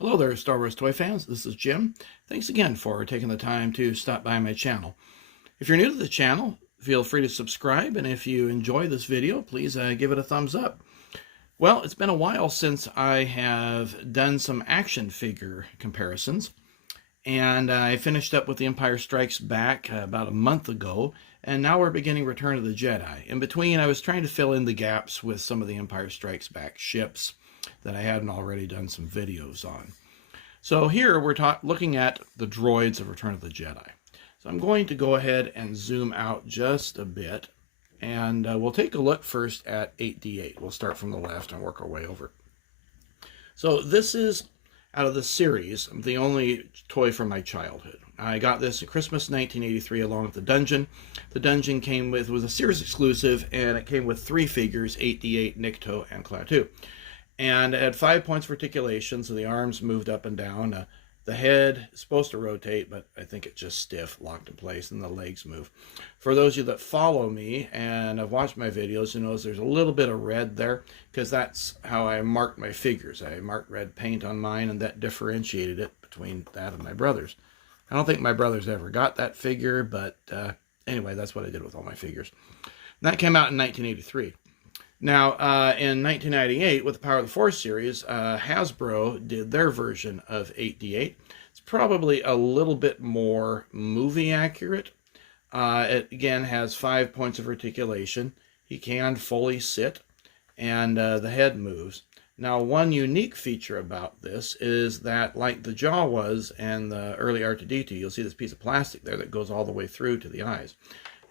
Hello there, Star Wars toy fans. This is Jim. Thanks again for taking the time to stop by my channel. If you're new to the channel, feel free to subscribe, and if you enjoy this video, please give it a thumbs up. Well, it's been a while since I have done some action figure comparisons, and I finished up with The Empire Strikes Back about a month ago, and now we're beginning Return of the Jedi. In between, I was trying to fill in the gaps with some of The Empire Strikes Back ships that I hadn't already done some videos on. So here we're looking at the droids of Return of the Jedi. So I'm going to go ahead and zoom out just a bit, and we'll take a look first at 8D8. We'll start from the left and work our way over. So this is, out of the series, the only toy from my childhood. I got this at Christmas 1983 along with the Dungeon. The Dungeon was a series exclusive, and it came with 3 figures, 8D8, Nikto, and Klaatu. And it had 5 points of articulation, so the arms moved up and down. The head is supposed to rotate, but I think it's just stiff, locked in place, and the legs move. For those of you that follow me and have watched my videos, you notice there's a little bit of red there, because that's how I marked my figures. I marked red paint on mine, and that differentiated it between that and my brother's. I don't think my brothers ever got that figure, but anyway, that's what I did with all my figures. And that came out in 1983. Now, in 1998, with the Power of the Force series, Hasbro did their version of 8D8. It's probably a little bit more movie accurate. It, again, has 5 points of articulation. He can fully sit, and the head moves. Now, one unique feature about this is that, like the jaw was and the early R2-D2, you'll see this piece of plastic there that goes all the way through to the eyes.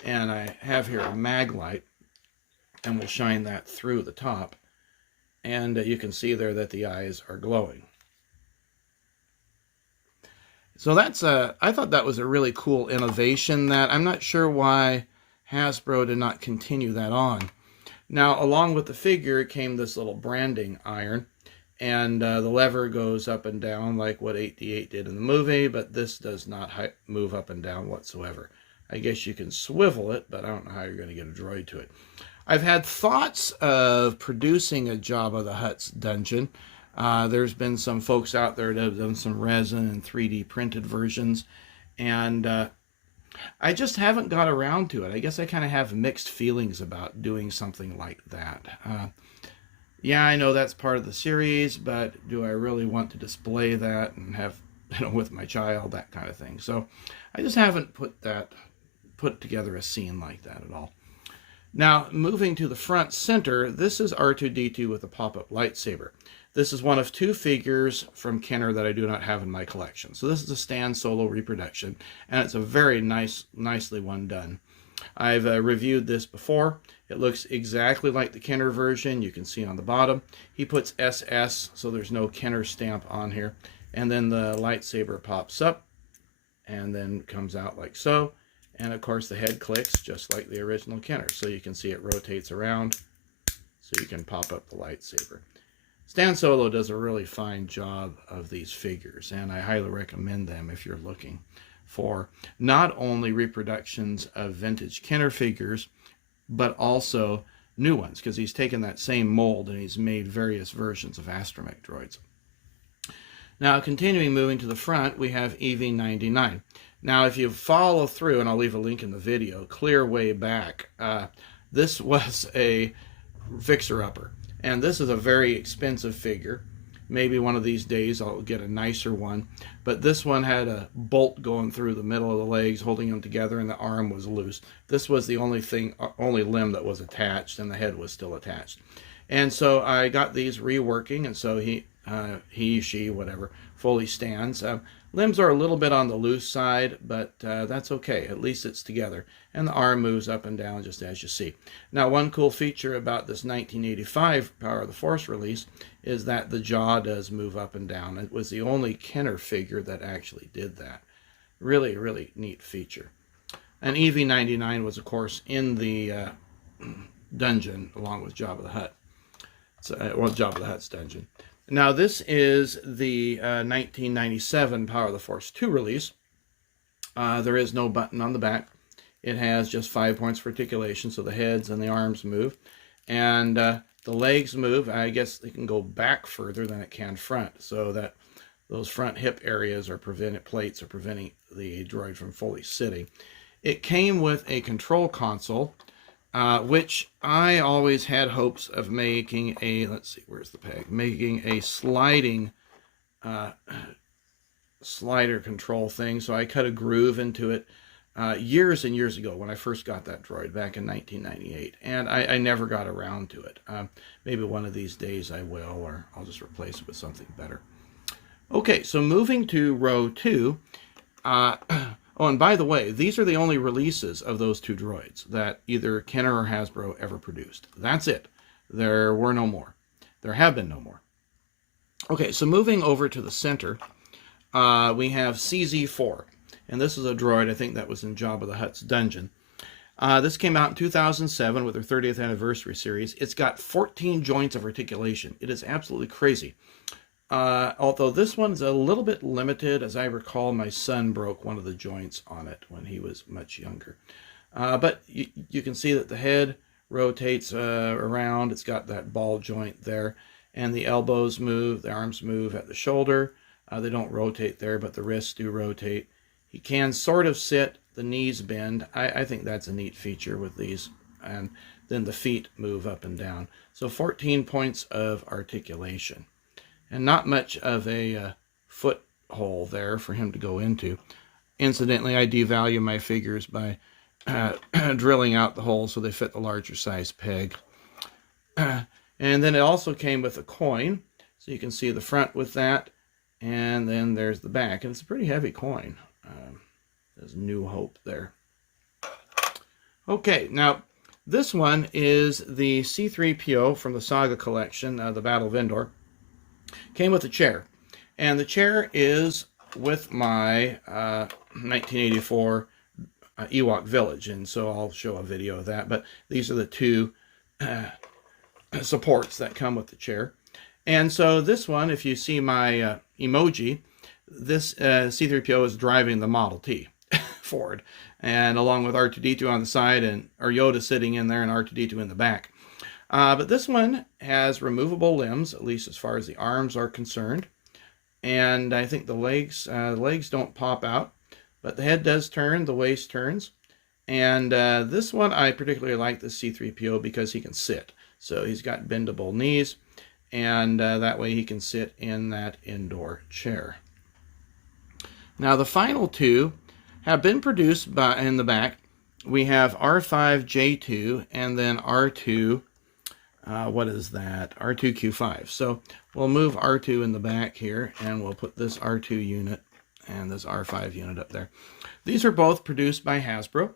And I have here a mag light, and we'll shine that through the top, and you can see there that the eyes are glowing. So that's I thought that was a really cool innovation that I'm not sure why Hasbro did not continue that on. Now, along with the figure came this little branding iron, and the lever goes up and down like what 8D8 did in the movie, but this does not move up and down whatsoever. I guess you can swivel it, but I don't know how you're going to get a droid to it. I've had thoughts of producing a Jabba the Hutt's dungeon. There's been some folks out there that have done some resin and 3D printed versions, and I just haven't got around to it. I guess I kind of have mixed feelings about doing something like that. Yeah, I know that's part of the series, but do I really want to display that and have, with my child, that kind of thing? So I just haven't put together a scene like that at all. Now, moving to the front center, this is R2-D2 with a pop-up lightsaber. This is one of 2 figures from Kenner that I do not have in my collection. So this is a stand solo reproduction, and it's a very nicely one done. I've reviewed this before. It looks exactly like the Kenner version. You can see on the bottom. He puts SS, so there's no Kenner stamp on here. And then the lightsaber pops up and then comes out like so. And of course the head clicks just like the original Kenner. So you can see it rotates around so you can pop up the lightsaber. Stan Solo does a really fine job of these figures, and I highly recommend them if you're looking for not only reproductions of vintage Kenner figures, but also new ones, because he's taken that same mold and he's made various versions of astromech droids. Now, continuing moving to the front, we have EV-99. Now, if you follow through, and I'll leave a link in the video, clear way back, this was a fixer-upper. And this is a very expensive figure. Maybe one of these days I'll get a nicer one. But this one had a bolt going through the middle of the legs, holding them together, and the arm was loose. This was the only limb that was attached, and the head was still attached. And so I got these reworking, and so she, whatever, fully stands. Limbs are a little bit on the loose side, but that's okay. At least it's together. And the arm moves up and down just as you see. Now, one cool feature about this 1985 Power of the Force release is that the jaw does move up and down. It was the only Kenner figure that actually did that. Really, really neat feature. And EV-99 was, of course, in the dungeon along with Jabba the Hutt. Well, Jabba the Hutt's dungeon. Now, this is the 1997 Power of the Force 2 release. There is no button on the back. It has just 5 points for articulation, so the heads and the arms move. And the legs move. I guess they can go back further than it can front, so that those front hip areas or plates are preventing the droid from fully sitting. It came with a control console, which I always had hopes of making a, let's see, where's the peg? Making a sliding slider control thing. So I cut a groove into it years and years ago when I first got that droid back in 1998. And I never got around to it. Maybe one of these days I will, or I'll just replace it with something better. Okay, so moving to row 2. Oh, and by the way, these are the only releases of those 2 droids that either Kenner or Hasbro ever produced. That's it. There were no more. There have been no more. Okay, so moving over to the center, we have CZ4. And this is a droid, I think that was in Jabba the Hutt's dungeon. This came out in 2007 with their 30th anniversary series. It's got 14 joints of articulation. It is absolutely crazy. Although this one's a little bit limited. As I recall, my son broke one of the joints on it when he was much younger. But you can see that the head rotates around. It's got that ball joint there. And the elbows move, the arms move at the shoulder. They don't rotate there, but the wrists do rotate. He can sort of sit, the knees bend. I think that's a neat feature with these. And then the feet move up and down. So 14 points of articulation. And not much of a foothold there for him to go into. Incidentally, I devalue my figures by drilling out the holes so they fit the larger size peg. And then it also came with a coin. So you can see the front with that. And then there's the back. And it's a pretty heavy coin. There's New Hope there. Okay, now this one is the C-3PO from the SAGA collection, the Battle of Endor. Came with a chair. And the chair is with my 1984 Ewok Village. And so I'll show a video of that. But these are the 2 supports that come with the chair. And so this one, if you see my emoji, this C-3PO is driving the Model T forward. And along with R2-D2 on the side, or Yoda sitting in there and R2-D2 in the back. But this one has removable limbs, at least as far as the arms are concerned. And I think the legs don't pop out. But the head does turn, the waist turns. And this one, I particularly like the C-3PO because he can sit. So he's got bendable knees. And that way he can sit in that Endor chair. Now the final 2 have been produced in the back. We have R5J2 and then R2, what is that? R2Q5. So we'll move R2 in the back here and we'll put this R2 unit and this R5 unit up there. These are both produced by Hasbro.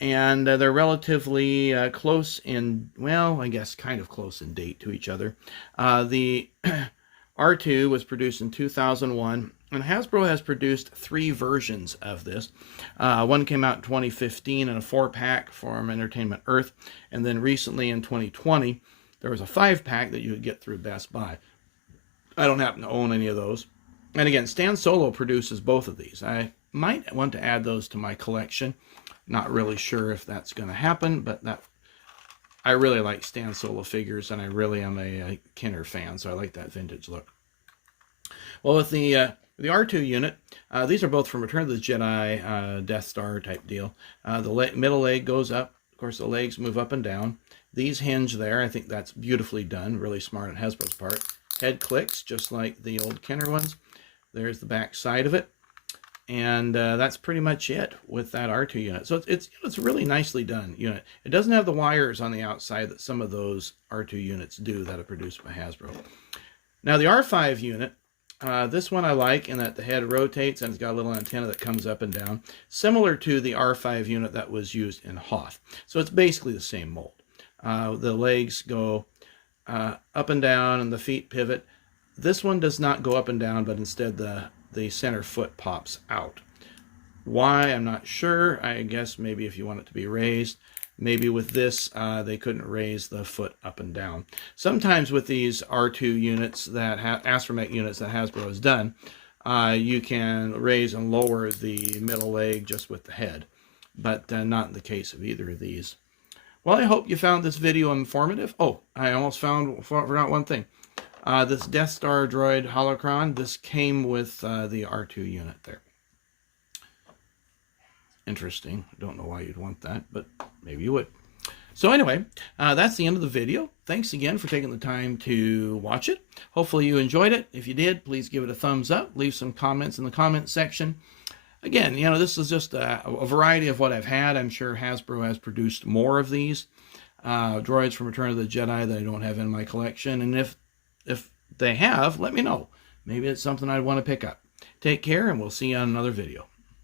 And they're relatively close in, well, I guess kind of close in date to each other. The R2 was produced in 2001, and Hasbro has produced 3 versions of this. One came out in 2015 in a 4-pack from Entertainment Earth, and then recently in 2020, there was a 5-pack that you would get through Best Buy. I don't happen to own any of those. And again, Stan Solo produces both of these. I might want to add those to my collection. Not really sure if that's going to happen, but I really like Stan Solo figures, and I really am a Kenner fan, so I like that vintage look. Well, with the R2 unit, these are both from Return of the Jedi, Death Star type deal. The middle leg goes up. Of course, the legs move up and down. These hinge there. I think that's beautifully done. Really smart on Hasbro's part. Head clicks, just like the old Kenner ones. There's the back side of it. And that's pretty much it with that R2 unit. So it's a really nicely done unit. It doesn't have the wires on the outside that some of those R2 units do that are produced by Hasbro. Now the R5 unit, this one I like in that the head rotates and it's got a little antenna that comes up and down, similar to the R5 unit that was used in Hoth. So it's basically the same mold. The legs go up and down and the feet pivot. This one does not go up and down, but instead the center foot pops out. Why? I'm not sure. I guess maybe if you want it to be raised. Maybe with this, they couldn't raise the foot up and down. Sometimes with these R2 units, that astromech units that Hasbro has done, you can raise and lower the middle leg just with the head. But not in the case of either of these. Well, I hope you found this video informative. Oh, I almost forgot one thing. This Death Star droid holocron, this came with the R2 unit there. Interesting. I don't know why you'd want that, but maybe you would. So anyway, that's the end of the video. Thanks again for taking the time to watch it. Hopefully you enjoyed it. If you did, please give it a thumbs up. Leave some comments in the comments section. Again, you know, this is just a variety of what I've had. I'm sure Hasbro has produced more of these droids from Return of the Jedi that I don't have in my collection. And if they have, let me know. Maybe it's something I'd want to pick up. Take care, and we'll see you on another video.